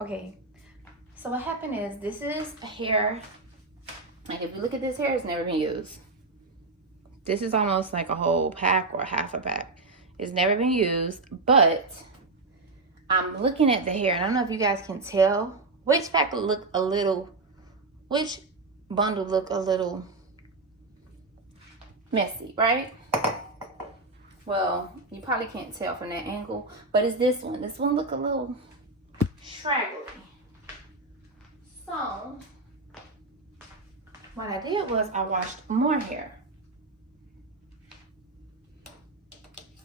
Okay, so what happened is, this is a hair, and if you look at this hair, it's never been used. This is almost like a whole pack or half a pack. It's never been used, but I'm looking at the hair, and I don't know if you guys can tell which pack look a little, which bundle look a little messy, right? Well, you probably can't tell from that angle, but it's this one. This one look a little straggly. So what I did was I washed more hair.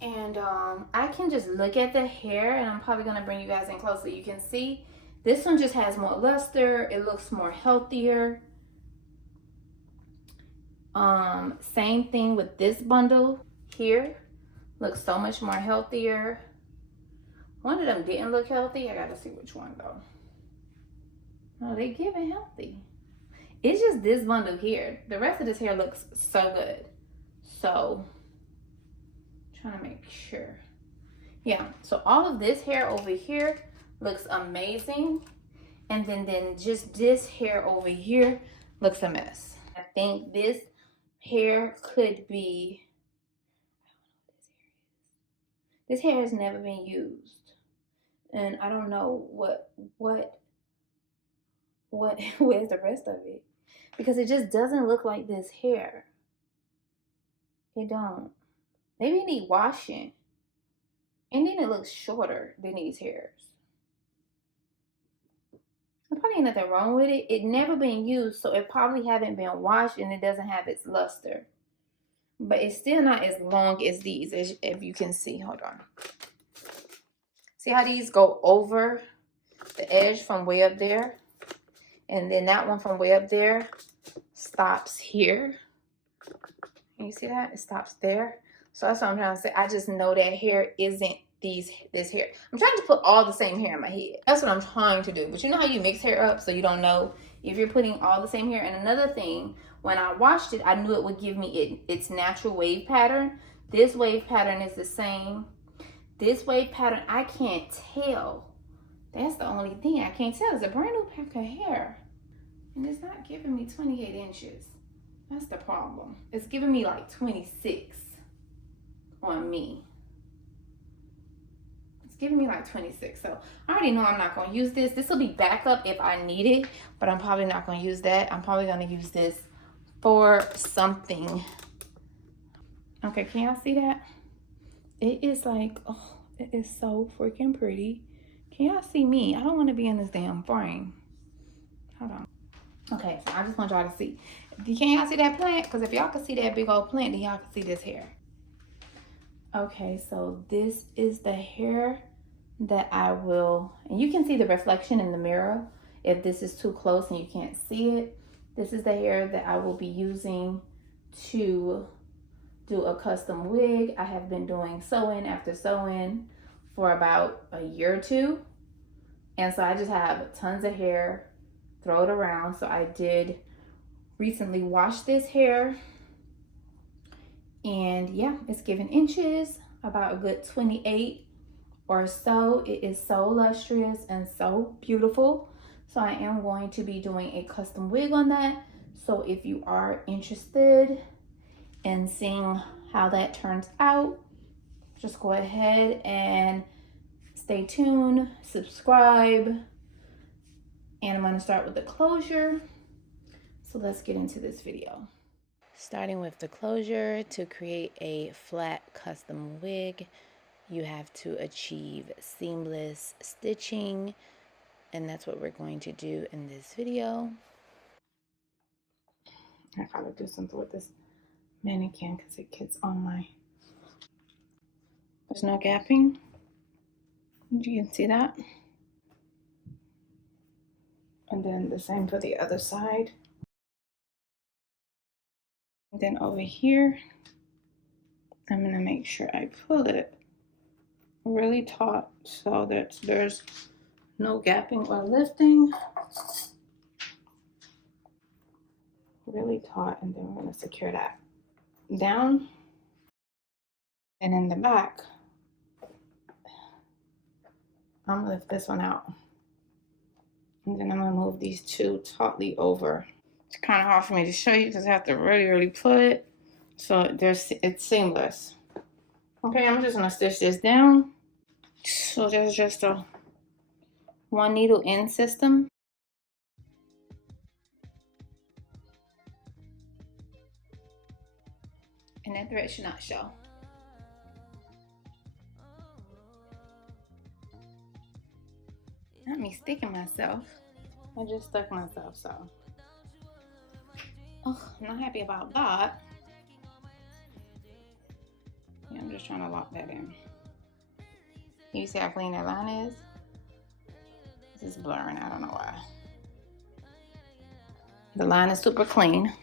And I can just look at the hair, and I'm probably gonna bring you guys in close so you can see. This one just has more luster. It looks more healthier. Same thing with this bundle here. Looks so much more healthier. One of them didn't look healthy. I gotta see which one though. No, they giving healthy. It's just this bundle here. The rest of this hair looks so good. So, trying to make sure. Yeah, so all of this hair over here looks amazing. And then just this hair over here looks a mess. I think this hair could be, this hair has never been used. And I don't know where's the rest of it? Because it just doesn't look like this hair. It don't. Maybe it need washing. And then it looks shorter than these hairs. There's probably nothing wrong with it. It never been used, so it probably haven't been washed, and it doesn't have its luster. But it's still not as long as these, as if you can see. Hold on. See how these go over the edge from way up there? And then that one from way up there stops here. Can you see that? It stops there. So that's what I'm trying to say. I just know that hair isn't this hair. I'm trying to put all the same hair in my head. That's what I'm trying to do. But you know how you mix hair up so you don't know if you're putting all the same hair? And another thing, when I washed it, I knew it would give me its natural wave pattern. This wave pattern is the same. This wave pattern, I can't tell. That's the only thing I can't tell. It's a brand new pack of hair. And it's not giving me 28 inches. That's the problem. It's giving me like 26 on me. It's giving me like 26. So I already know I'm not going to use this. This will be backup if I need it, but I'm probably not going to use that. I'm probably going to use this for something. Okay, can y'all see that? It is like, oh, it is so freaking pretty. Can y'all see me? I don't want to be in this damn frame. Hold on. Okay, so I just want y'all to see. Can y'all see that plant? Because if y'all can see that big old plant, then y'all can see this hair. Okay, so this is the hair that I will, and you can see the reflection in the mirror. If this is too close and you can't see it, this is the hair that I will be using to do a custom wig. I have been doing sew-in after sew-in for about a year or two. And so I just have tons of hair, throw it around. So I did recently wash this hair, and yeah, it's giving inches, about a good 28 or so. It is so lustrous and so beautiful. So I am going to be doing a custom wig on that. So if you are interested in seeing how that turns out, just go ahead and stay tuned, subscribe, and I'm going to start with the closure. So let's get into this video. Starting with the closure, to create a flat custom wig, you have to achieve seamless stitching, and that's what we're going to do in this video. I gotta do something with this mannequin because it gets on my, there's no gapping. You can see that. And then the same for the other side. And then over here, I'm gonna make sure I pull it really taut so that there's no gapping or lifting. Really taut, and then we're gonna secure that down. And in the back, I'm gonna lift this one out. And then I'm gonna move these two tautly over. It's kind of hard for me to show you because I have to really pull it. So it's seamless. Okay, I'm just gonna stitch this down. So there's just a 1 needle end system. And that thread should not show. Not me sticking myself. I just stuck myself, so. Oh, I'm not happy about that. Yeah, I'm just trying to lock that in. You see how clean that line is? This is blurring, I don't know why. The line is super clean.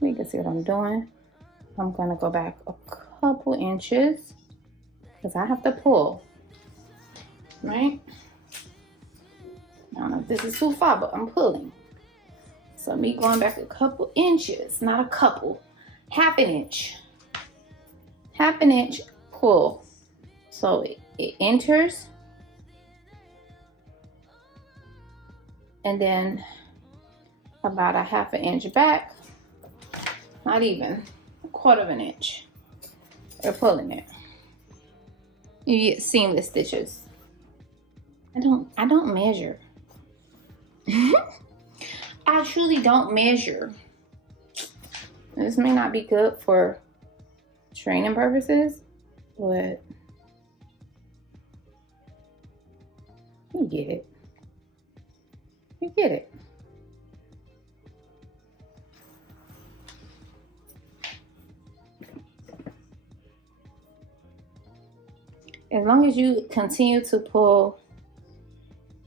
You can see what I'm doing. I'm gonna go back a couple inches because I have to pull, right? I don't know if this is too far, but I'm pulling. So me going back a couple inches, not a couple, half an inch. Half an inch pull. So it enters. And then about a half an inch back, not even, a quarter of an inch. We're pulling it. You get seamless stitches. I don't measure. I truly don't measure. This may not be good for training purposes, but you get it. You get it. As long as you continue to pull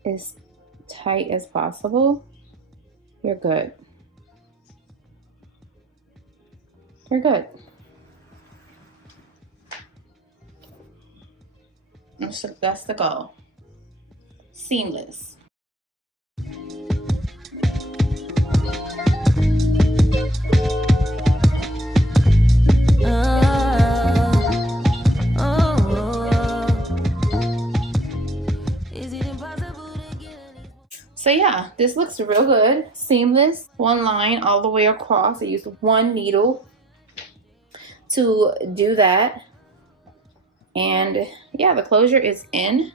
as tight as possible, you're good. You're good. That's the goal. Seamless. So yeah, this looks real good. Seamless, one line all the way across. I used 1 needle to do that. And yeah, the closure is in.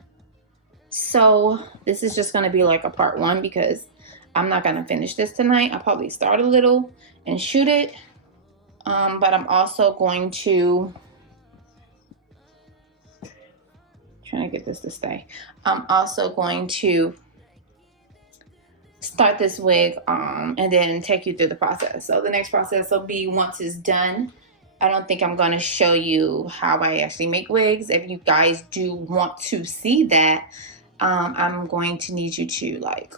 So this is just gonna be like a part 1 because I'm not gonna finish this tonight. I'll probably start a little and shoot it. But I'm also going to, trying to get this to stay. I'm also going to start this wig and then take you through the process. So the next process will be once it's done. I don't think I'm going to show you how I actually make wigs. If you guys do want to see that, I'm going to need you to like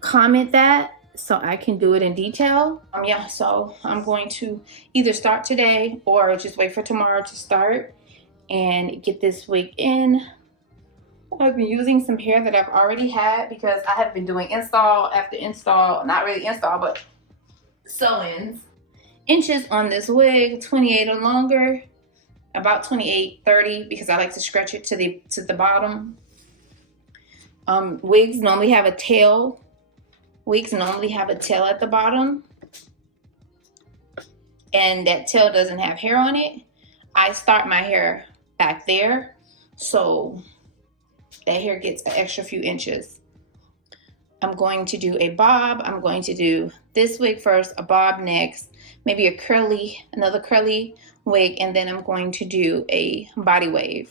comment that so I can do it in detail. Yeah, so I'm going to either start today or just wait for tomorrow to start and get this wig in. I've been using some hair that I've already had because I have been doing install after install, not really install, but sew-ins. Inches on this wig, 28 or longer, about 28, 30, because I like to stretch it to the bottom. Wigs normally have a tail. Wigs normally have a tail at the bottom, and that tail doesn't have hair on it. I start my hair back there, so that hair gets an extra few inches. I'm going to do a bob. I'm going to do this wig first, a bob next, maybe another curly wig, and then I'm going to do a body wave.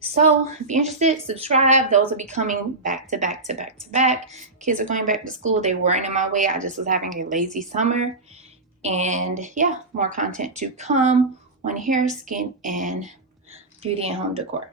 So if you're interested, subscribe. Those will be coming back to back to back to back. Kids are going back to school. They weren't in my way. I just was having a lazy summer. And yeah, more content to come on hair, skin, and beauty and home decor.